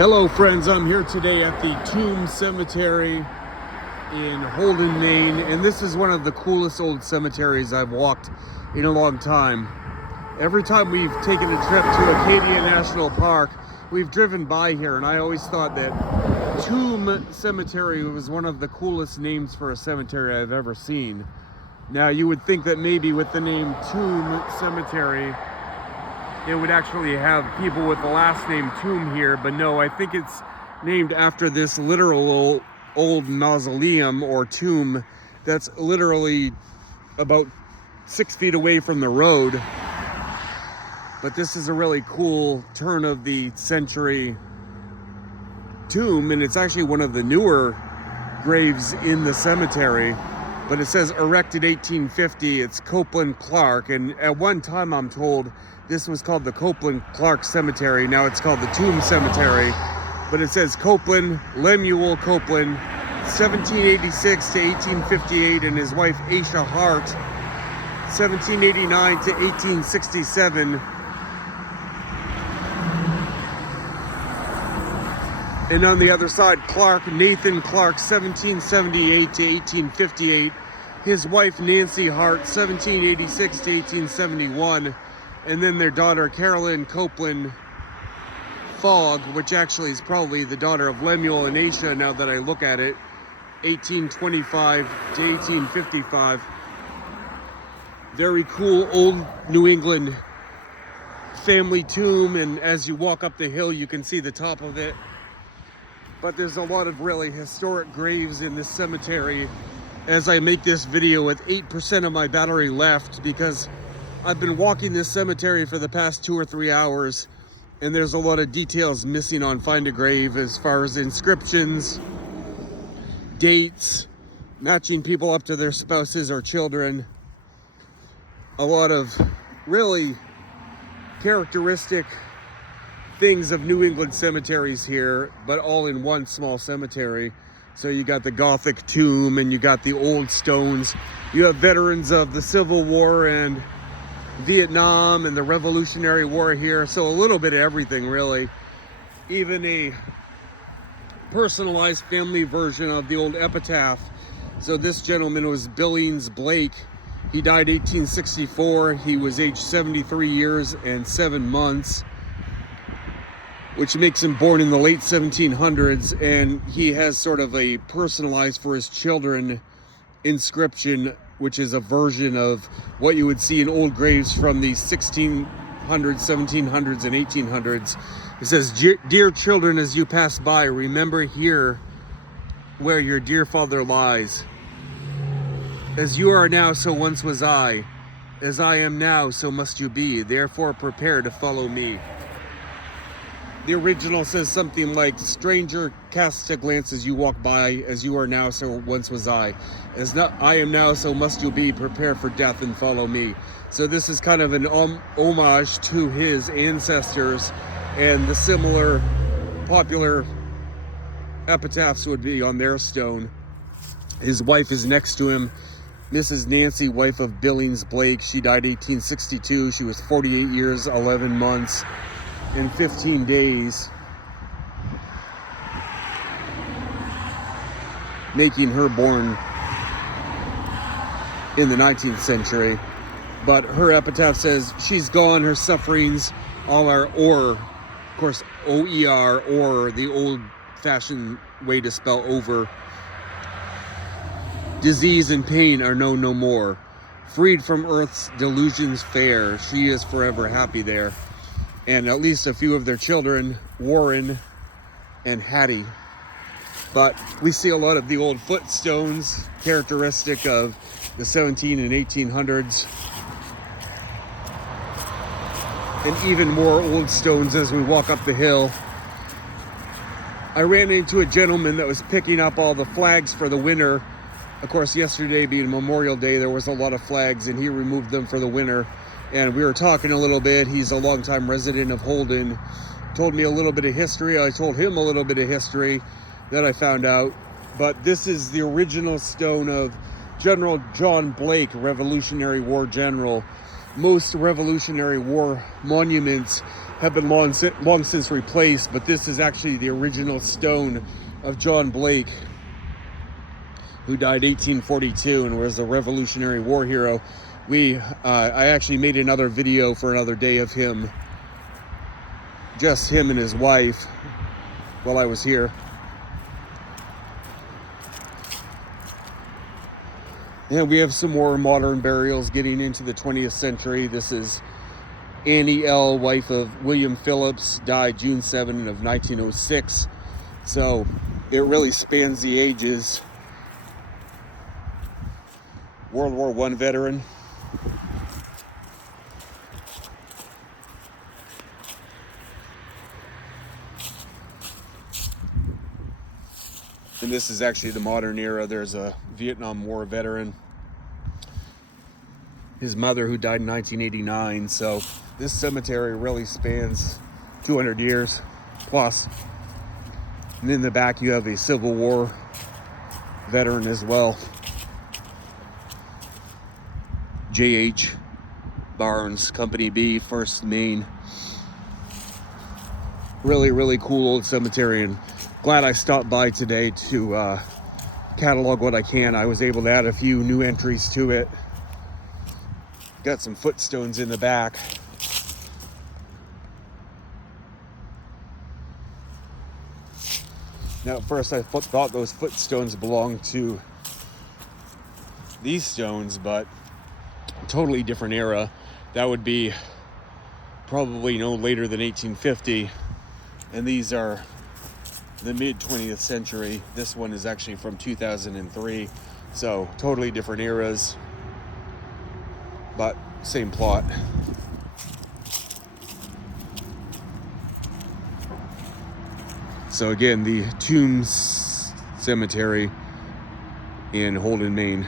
Hello friends, I'm here today at the Tomb Cemetery in Holden, Maine, and this is one of the coolest old cemeteries I've walked in a long time. Every time we've taken a trip to Acadia National Park, we've driven by here, and I always thought that Tomb Cemetery was one of the coolest names for a cemetery I've ever seen. Now you would think that maybe with the name Tomb Cemetery it would actually have people with the last name Tomb here, but no, I think it's named after this literal old mausoleum or tomb that's literally about 6 feet away from the road. But this is a really cool turn of the century tomb, and it's actually one of the newer graves in the cemetery. But it says erected 1850, it's Copeland Clark, and at one time I'm told this was called the Copeland Clark Cemetery. Now it's called the Tomb Cemetery, but it says Copeland, Lemuel Copeland, 1786 to 1858, and his wife Aisha Hart, 1789 to 1867. And on the other side, Clark, Nathan Clark, 1778 to 1858. His wife Nancy Hart, 1786 to 1871. And then their daughter Carolyn Copeland Fogg, which actually is probably the daughter of Lemuel and Aisha now that I look at it, 1825 to 1855. Very cool old New England family tomb, and as you walk up the hill you can see the top of it. But there's a lot of really historic graves in this cemetery as I make this video with 8% of my battery left, because I've been walking this cemetery for the past 2 or 3 hours, and there's a lot of details missing on Find a Grave as far as inscriptions, dates, matching people up to their spouses or children. A lot of really characteristic things of New England cemeteries here, but all in one small cemetery. So you got the Gothic tomb, and you got the old stones. You have veterans of the Civil War and Vietnam and the Revolutionary War here, so a little bit of everything really. Even a personalized family version of the old epitaph. So this gentleman was Billings Blake. He died 1864. He was aged 73 years and 7 months, which makes him born in the late 1700s, and he has sort of a personalized for his children inscription, which is a version of what you would see in old graves from the 1600s, 1700s, and 1800s. It says, "Dear children, as you pass by, remember here where your dear father lies. As you are now, so once was I. As I am now, so must you be. Therefore prepare to follow me." The original says something like, "Stranger, cast a glance as you walk by. As you are now, so once was I. As I am now, so must you be. Prepare for death and follow me." So this is kind of an homage to his ancestors, and the similar popular epitaphs would be on their stone. His wife is next to him, Mrs. Nancy, wife of Billings Blake. She died 1862. She was 48 years, 11 months. In 15 days, making her born in the 19th century. But her epitaph says, "She's gone, her sufferings all are o'er." Of course, O-E-R, or the old-fashioned way to spell over. "Disease and pain are known no more. Freed from earth's delusions fair, she is forever happy there." And at least a few of their children, Warren and Hattie. But we see a lot of the old footstones, characteristic of the 17 and 1800s. And even more old stones as we walk up the hill. I ran into a gentleman that was picking up all the flags for the winter. Of course, yesterday being Memorial Day, there was a lot of flags, and he removed them for the winter. And we were talking a little bit. He's a longtime resident of Holden. Told me a little bit of history. I told him a little bit of history that I found out. But this is the original stone of General John Blake, Revolutionary War general. Most Revolutionary War monuments have been long since replaced, but this is actually the original stone of John Blake, who died 1842 and was a Revolutionary War hero. I actually made another video for another day of him, just him and his wife, while I was here. And we have some more modern burials getting into the 20th century. This is Annie L., wife of William Phillips, died June 7 of 1906. So it really spans the ages. World War I veteran. And this is actually the modern era. There's a Vietnam War veteran, his mother, who died in 1989. So this cemetery really spans 200 years plus. And in the back you have a Civil War veteran as well. J.H. Barnes, Company B, 1st Maine. Really, really cool old cemetery, and glad I stopped by today to catalog what I can. I was able to add a few new entries to it. Got some footstones in the back. Now, at first I thought those footstones belonged to these stones, but totally different era. That would be probably no later than 1850, and these are the mid 20th century. This one is actually from 2003, so totally different eras, but same plot. So again, the Tombs Cemetery in Holden, Maine.